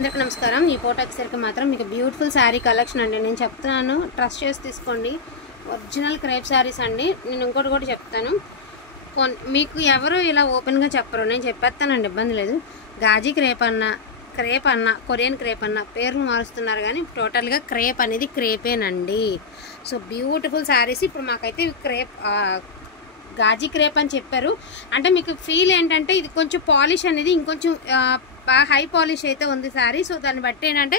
అందరికీ నమస్కారం। ఈ ఫోటో వచ్చేసరికి మాత్రం మీకు బ్యూటిఫుల్ శారీ కలెక్షన్ అండి। నేను చెప్తున్నాను, ట్రస్ట్ చేసి తీసుకోండి। ఒరిజినల్ క్రేప్ శారీస్ అండి। నేను ఇంకోటి కూడా చెప్తాను, మీకు ఎవరు ఇలా ఓపెన్గా చెప్పరు, నేను చెప్పేస్తానండి, ఇబ్బంది లేదు। గాజీ క్రేప్ అన్న కొరియన్ క్రేప్ అన్న పేర్లు మారుస్తున్నారు, కానీ టోటల్గా క్రేప్ అనేది క్రేపేనండి। So beautiful saris. ఇప్పుడు మాకైతే క్రేప్ గాజీ క్రేప్ అని చెప్పారు అంటే మీకు ఫీల్ ఏంటంటే ఇది కొంచెం పాలిష్ అనేది ఇంకొంచెం బాగా హై పాలిష్ అయితే ఉంది శారీ। సో దాన్ని బట్టి ఏంటంటే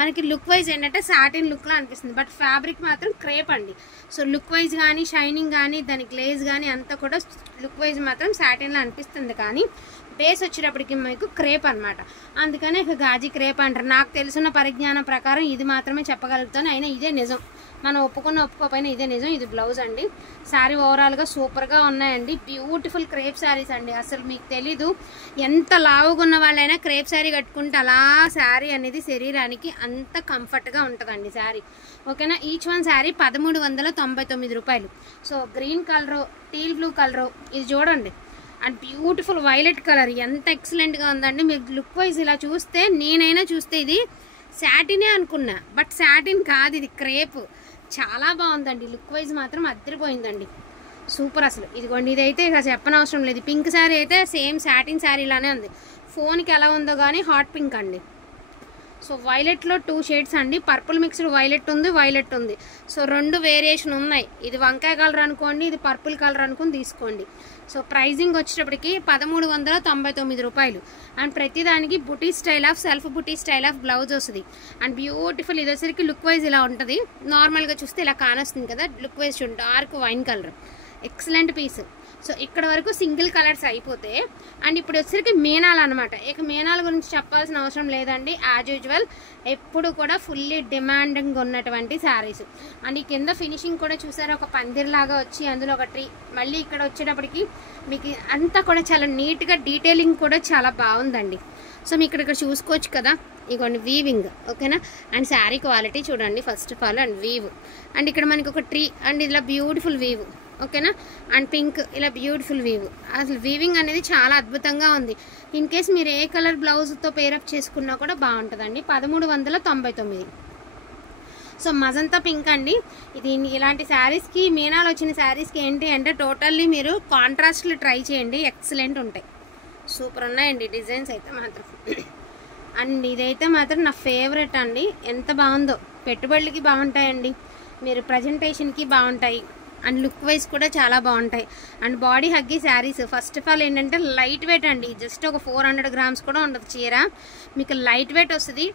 మనకి లుక్ వైజ్ ఏంటంటే సాటిన్ లుక్లో అనిపిస్తుంది, బట్ ఫ్యాబ్రిక్ మాత్రం క్రేప్ అండి। సో లుక్ వైజ్ కానీ షైనింగ్ కానీ దాని గ్లేజ్ కానీ అంతా కూడా లుక్ వైజ్ మాత్రం సాటిన్లో అనిపిస్తుంది, కానీ బేస్ వచ్చేటప్పటికి మీకు క్రేప్ అనమాట। అందుకనే ఇక గాజీ క్రేప్ అంటారు। నాకు తెలిసిన పరిజ్ఞానం ప్రకారం ఇది మాత్రమే చెప్పగలుగుతాను, అయినా ఇదే నిజం, మనం ఒప్పుకోకపోయినా ఇదే నిజం। ఇది బ్లౌజ్ అండి। శారీ ఓవరాల్గా సూపర్గా ఉన్నాయండి, బ్యూటిఫుల్ క్రేప్ శారీస్ అండి। అసలు మీకు తెలీదు, ఎంత లావుగా ఉన్న వాళ్ళైనా క్రేప్ శారీ కట్టుకుంటే అలా శారీ అనేది శరీరానికి అంత కంఫర్ట్గా ఉంటుందండి శారీ, ఓకేనా। ఈచ్ వన్ శారీ 1399 రూపాయలు। So green colour, teal blue colour, ఇది చూడండి, అండ్ బ్యూటిఫుల్ వైలెట్ కలర్ ఎంత ఎక్సలెంట్గా ఉందండి। మీరు లుక్ వైజ్ ఇలా చూస్తే, నేనైనా చూస్తే ఇది శాటినే అనుకున్నా, బట్ శాటిన్ కాదు, ఇది క్రేప్, చాలా బాగుందండి। లుక్ వైజ్ మాత్రం అద్దరిపోయిందండి, సూపర్ అసలు। ఇదిగోండి, ఇదైతే ఇక చెప్పనవసరం లేదు, పింక్ శారీ అయితే సేమ్ శాటిన్ శారీ లానే ఉంది, ఫోన్కి ఎలా ఉందో కానీ హాట్ పింక్ అండి। సో వైలెట్లో 2 షేడ్స్ అండి, పర్పుల్ మిక్స్డ్ వైలెట్ ఉంది, వైలెట్ ఉంది, సో 2 వేరియేషన్ ఉన్నాయి। ఇది వంకాయ కలర్ అనుకోండి, ఇది పర్పుల్ కలర్ అనుకుని తీసుకోండి। సో ప్రైజింగ్ వచ్చేటప్పటికి 1399 రూపాయలు। అండ్ ప్రతిదానికి బుటీ style of self buti style of blouse వస్తుంది, అండ్ బ్యూటిఫుల్। ఇది వచ్చేసరికి లుక్ వైజ్ ఇలా ఉంటుంది, నార్మల్గా చూస్తే ఇలా కానొస్తుంది కదా, లుక్ వైజ్ చూడండి, dark wine colour, excellent piece. So ఇక్కడ వరకు సింగిల్ కలర్స్ అయిపోతే, అండ్ ఇప్పుడు వచ్చేసరికి మీనాలు అనమాట। ఇక మీనాల గురించి చెప్పాల్సిన అవసరం లేదండి, యాజ్ యూజువల్ ఎప్పుడు కూడా ఫుల్లీ డిమాండింగ్ ఉన్నటువంటి శారీస్। అండ్ ఈ కింద ఫినిషింగ్ కూడా చూసారా, ఒక పందిర్లాగా వచ్చి అందులో ఒక ట్రీ, మళ్ళీ ఇక్కడ వచ్చేటప్పటికి మీకు అంతా కూడా చాలా నీట్గా డీటెయిలింగ్ కూడా చాలా బాగుందండి। సో మీకు ఇక్కడ చూసుకోవచ్చు కదా, ఇగోండి వీవింగ్, ఓకేనా। అండ్ శారీ క్వాలిటీ చూడండి first of all, and weave, and ఇక్కడ మనకి ఒక ట్రీ, అండ్ ఇలా బ్యూటిఫుల్ వీవ్, ఓకేనా। అండ్ పింక్ ఇలా బ్యూటిఫుల్ వీవ్, అసలు వీవింగ్ అనేది చాలా అద్భుతంగా ఉంది। ఇన్ కేస్ మీరు ఏ కలర్ బ్లౌజ్తో పేరప్ చేసుకున్నా కూడా బాగుంటుందండి। 1399। సో మజంతా పింక్ అండి, ఇది ఇలాంటి శారీస్కి, మీనాలు వచ్చిన శారీస్కి ఏంటి అంటే టోటల్లీ మీరు కాంట్రాస్ట్లు ట్రై చేయండి, ఎక్సలెంట్ ఉంటాయి, సూపర్ ఉన్నాయండి డిజైన్స్ అయితే మాత్రం। అండ్ ఇదైతే మాత్రం నా ఫేవరెట్ అండి, ఎంత బాగుందో, పెట్టుబడులకి బాగుంటాయండి, మీరు ప్రజెంటేషన్కి బాగుంటాయి, అండ్ లుక్ వైజ్ కూడా చాలా బాగుంటాయి। అండ్ బాడీ హగ్గీ శారీస్, ఫస్ట్ ఆఫ్ ఆల్ ఏంటంటే లైట్ వెయిట్ అండి, జస్ట్ ఒక 400 గ్రామ్స్ కూడా ఉండదు చీర, మీకు లైట్ వెయిట్ వస్తుంది,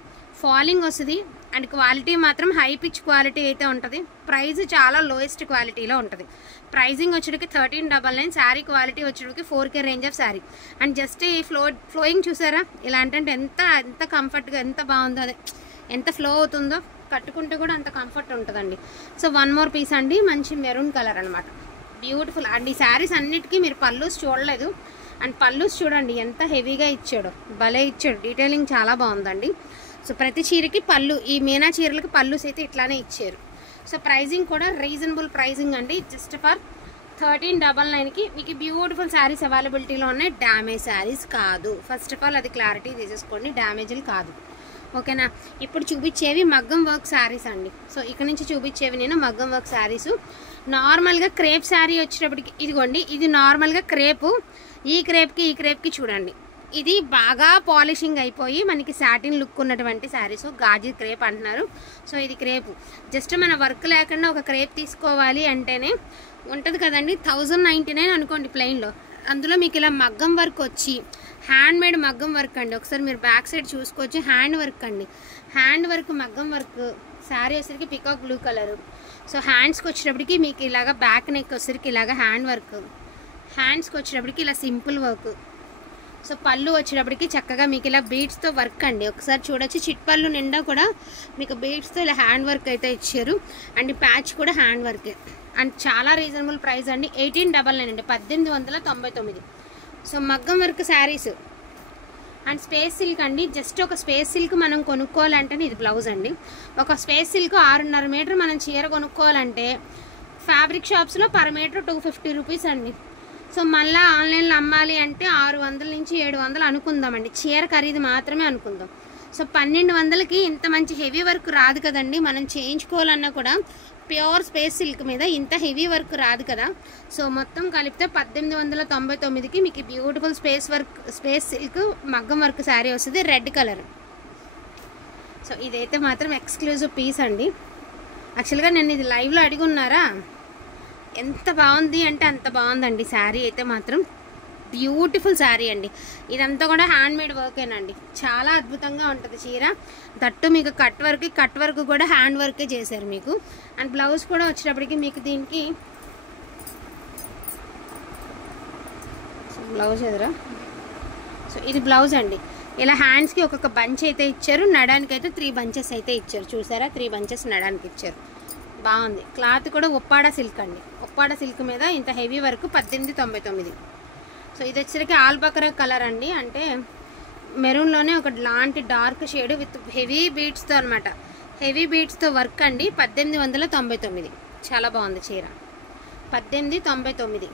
ఫాలింగ్ వస్తుంది, అండ్ క్వాలిటీ మాత్రం హై పిచ్ క్వాలిటీ అయితే ఉంటుంది। ప్రైస్ చాలా లోయెస్ట్ క్వాలిటీలో ఉంటుంది, ప్రైజింగ్ వచ్చేటికి 1399, శారీ క్వాలిటీ వచ్చేటికి 4K range of sari. And just ఈ ఫ్లోయింగ్ చూసారా, ఇలా అంటే ఎంత కంఫర్ట్గా, ఎంత బాగుందో, అదే ఎంత ఫ్లో అవుతుందో, కట్టుకుంటే కూడా అంత కంఫర్ట్ ఉంటుందండి। సో 1 మోర్ పీస్ అండి, మంచి మెరూన్ కలర్ అనమాట, బ్యూటిఫుల్। అండ్ ఈ శారీస్ అన్నిటికీ మీరు పల్లూస్ చూడలేదు, అండ్ పల్లూస్ చూడండి ఎంత హెవీగా ఇచ్చాడు, భలే ఇచ్చాడు, డీటెయిలింగ్ చాలా బాగుందండి। సో ప్రతి చీరకి పళ్ళు, ఈ మీనా చీరలకి పల్లూస్ అయితే ఇట్లానే ఇచ్చారు। సో ప్రైజింగ్ కూడా రీజనబుల్ ప్రైజింగ్ అండి, జస్ట్ ఫర్ 1399కి మీకు బ్యూటిఫుల్ శారీస్ అవైలబిలిటీలో ఉన్నాయి, డ్యామేజ్ శారీస్ కాదు, ఫస్ట్ ఆఫ్ ఆల్ అది క్లారిటీ తీసేసుకోండి, డ్యామేజ్లు కాదు, ఓకేనా। ఇప్పుడు చూపించేవి మగ్గం వర్క్ శారీస్ అండి। సో ఇక్కడ నుంచి చూపించేవి నేను మగ్గం వర్క్ శారీస్। నార్మల్గా క్రేప్ శారీ వచ్చేటప్పటికి ఇదిగోండి, ఇది నార్మల్గా క్రేపు, ఈ క్రేప్కి చూడండి, ఇది బాగా పాలిషింగ్ అయిపోయి మనకి సాటిన్ లుక్ ఉన్నటువంటి శారీస్, గాజీ క్రేప్ అంటున్నారు। సో ఇది క్రేపు, జస్ట్ మన వర్క్ లేకుండా ఒక క్రేప్ తీసుకోవాలి అంటేనే ఉంటుంది కదండి, 1099 అనుకోండి ప్లెయిన్లో, అందులో మీకు ఇలా మగ్గం వర్క్ వచ్చి, హ్యాండ్ మేడ్ మగ్గం వర్క్ అండి, ఒకసారి మీరు బ్యాక్ సైడ్ చూసుకోవచ్చు, హ్యాండ్ వర్క్ అండి, హ్యాండ్ వర్క్ మగ్గం వర్క్ శారీ వచ్చేసరికి పికాక్ బ్లూ కలరు। సో హ్యాండ్స్కి వచ్చేటప్పటికి మీకు ఇలాగ బ్యాక్ నెక్ వచ్చేసరికి ఇలాగ హ్యాండ్ వర్క్, హ్యాండ్స్కి వచ్చేటప్పటికి ఇలా సింపుల్ వర్క్। సో పళ్ళు వచ్చేటప్పటికి చక్కగా మీకు ఇలా బీడ్స్తో వర్క్ అండి, ఒకసారి చూడొచ్చు, చిట్పళ్ళు నిండా కూడా మీకు బీడ్స్తో ఇలా హ్యాండ్ వర్క్ అయితే ఇచ్చారు, అండ్ ప్యాచ్ కూడా హ్యాండ్ వర్క్, అండ్ చాలా రీజనబుల్ ప్రైస్ అండి, 1899 అండి, 1899। సో మగ్గం work saris and space silk అండి, జస్ట్ ఒక స్పేస్ సిల్క్ మనం కొనుక్కోవాలంటే ఇది బ్లౌజ్ అండి, ఒక స్పేస్ సిల్క్ 6.5 మీటర్ మనం చీర కొనుక్కోవాలంటే ఫ్యాబ్రిక్ షాప్స్లో పర్ మీటర్ 250 రూపీస్ అండి। సో మళ్ళీ ఆన్లైన్లో అమ్మాలి అంటే 600 నుంచి 700 అనుకుందామండి, చీర ఖరీదు మాత్రమే అనుకుందాం। సో 1200కి ఇంత మంచి హెవీ వర్క్ రాదు కదండి. మనం చేయించుకోవాలన్నా కూడా ప్యూర్ స్పేస్ సిల్క్ మీద ఇంత హెవీ వర్క్ రాదు కదా. సో మొత్తం కలిపితే 1899కి మీకు బ్యూటిఫుల్ స్పేస్ సిల్క్ మగ్గం వర్క్ శారీ వస్తుంది, రెడ్ కలర్. సో ఇదైతే మాత్రం ఎక్స్క్లూజివ్ పీస్ అండి. యాక్చువల్గా నేను ఇది లైవ్లో అడిగి ఉన్నారా, ఎంత బాగుంది అంటే అంత బాగుందండి శారీ అయితే మాత్రం. బ్యూటిఫుల్ శారీ అండి. ఇదంతా కూడా హ్యాండ్మేడ్ వర్కేనండి. చాలా అద్భుతంగా ఉంటుంది చీర. దట్టు మీకు కట్ వర్క్ కూడా హ్యాండ్ వర్కే చేశారు మీకు. అండ్ బ్లౌజ్ కూడా వచ్చేటప్పటికి మీకు దీనికి బ్లౌజ్ ఎదురా. సో ఇది బ్లౌజ్ అండి. ఇలా హ్యాండ్స్కి ఒక్కొక్క బంచ్ అయితే ఇచ్చారు, నడానికి అయితే 3 బంచెస్ అయితే ఇచ్చారు. చూసారా, 3 బంచెస్ నడానికి ఇచ్చారు. బాగుంది. క్లాత్ కూడా ఉప్పాడ సిల్క్ అండి. ఉప్పాడ సిల్క్ మీద ఇంత హెవీ వర్క్ 1899. సో ఇది వచ్చేసరికి ఆల్బకరా కలర్ అండి. అంటే మెరూన్లోనే ఒక లాంటి డార్క్ షేడ్ విత్ హెవీ బీడ్స్తో అనమాట. హెవీ బీడ్స్తో వర్క్ అండి. 1899. చాలా బాగుంది చీర. 1899.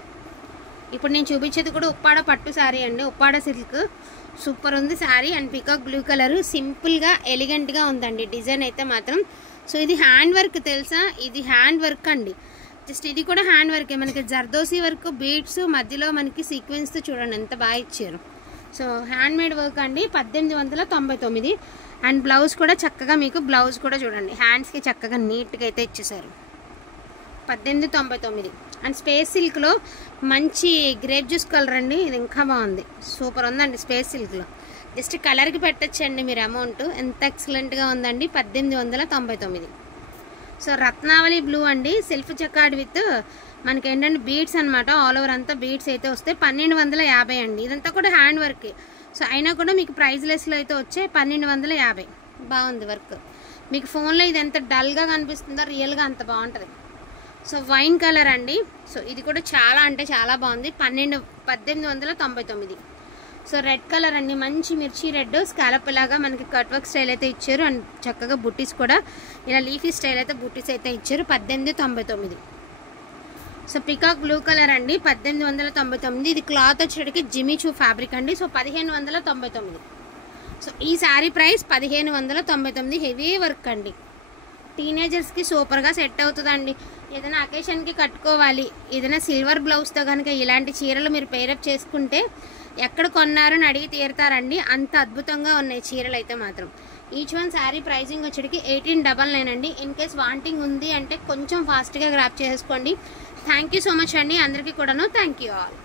ఇప్పుడు నేను చూపించేది కూడా ఉప్పాడ పట్టు శారీ అండి. ఉప్పాడ సిల్క్ సూపర్ ఉంది sari. And peacock blue colour సింపుల్గా ఎలిగెంట్గా ఉందండి డిజైన్ అయితే మాత్రం. సో ఇది హ్యాండ్ వర్క్ తెలుసా, ఇది హ్యాండ్ వర్క్ అండి. జస్ట్ ఇది కూడా హ్యాండ్ వర్కే. మనకి జర్దోసి వర్క్ బీడ్స్ మధ్యలో మనకి సీక్వెన్స్తో చూడండి ఎంత బాగా ఇచ్చారు. సో హ్యాండ్ మేడ్ వర్క్ అండి. 1899. అండ్ బ్లౌజ్ కూడా చక్కగా మీకు బ్లౌజ్ కూడా చూడండి హ్యాండ్స్కి చక్కగా నీట్గా అయితే ఇచ్చేసారు. 1899. అండ్ స్పేస్ సిల్క్లో మంచి గ్రేప్ జ్యూస్ కలర్ అండి. ఇది ఇంకా బాగుంది, సూపర్ ఉందండి స్పేస్ సిల్క్లో. జస్ట్ కలర్కి పెట్టచ్చండి మీరు అమౌంట్. ఎంత ఎక్సలెంట్గా ఉందండి. 1899. సో రత్నావళి బ్లూ అండి. సెల్ఫ్ చెక్కార్డ్ విత్ మనకి ఏంటంటే బీడ్స్ అనమాట. ఆల్ ఓవర్ అంతా బీడ్స్ అయితే వస్తాయి. 1250 అండి. ఇదంతా కూడా హ్యాండ్ వర్క్. సో అయినా కూడా మీకు ప్రైస్ లెస్లో అయితే వచ్చాయి. 1250. బాగుంది వర్క్. మీకు ఫోన్లో ఇది ఎంత డల్గా కనిపిస్తుందో రియల్గా అంత బాగుంటుంది. సో వైన్ కలర్ అండి. సో ఇది కూడా చాలా అంటే చాలా బాగుంది. 1899. సో రెడ్ కలర్ అండి. మంచి మిర్చి రెడ్ స్కాలప్ లాగా మనకి కట్ వర్క్ స్టైల్ అయితే ఇచ్చారు. అండ్ చక్కగా బుట్టీస్ కూడా ఇలా లీఫీ స్టైల్ అయితే బుట్టీస్ అయితే ఇచ్చారు. 1899. సో పికాక్ బ్లూ కలర్ అండి. 1899. ఇది క్లాత్ వచ్చేటికి జిమిచూ ఫ్యాబ్రిక్ అండి. సో 1599. సో ఈ శారీ ప్రైస్ 1599. హెవీ వర్క్ అండి. టీనేజర్స్కి సూపర్గా సెట్ అవుతుందండి. ఏదైనా అకేషన్కి కట్టుకోవాలి, ఏదైనా సిల్వర్ బ్లౌజ్తో కనుక ఇలాంటి చీరలు మీరు పేరప్ చేసుకుంటే ఎక్కడ కొన్నారని అడిగి తీరుతారండి. అంత అద్భుతంగా ఉన్నాయి చీరలు అయితే మాత్రం. ఈచ్ వన్ శారీ ప్రైజింగ్ వచ్చేటికి 1899 అండి. ఇన్ కేస్ వాంటింగ్ ఉంది అంటే కొంచెం ఫాస్ట్గా గ్రాప్ చేసుకోండి. థ్యాంక్ యూ సో మచ్ అండి అందరికీ కూడాను. Thank you all.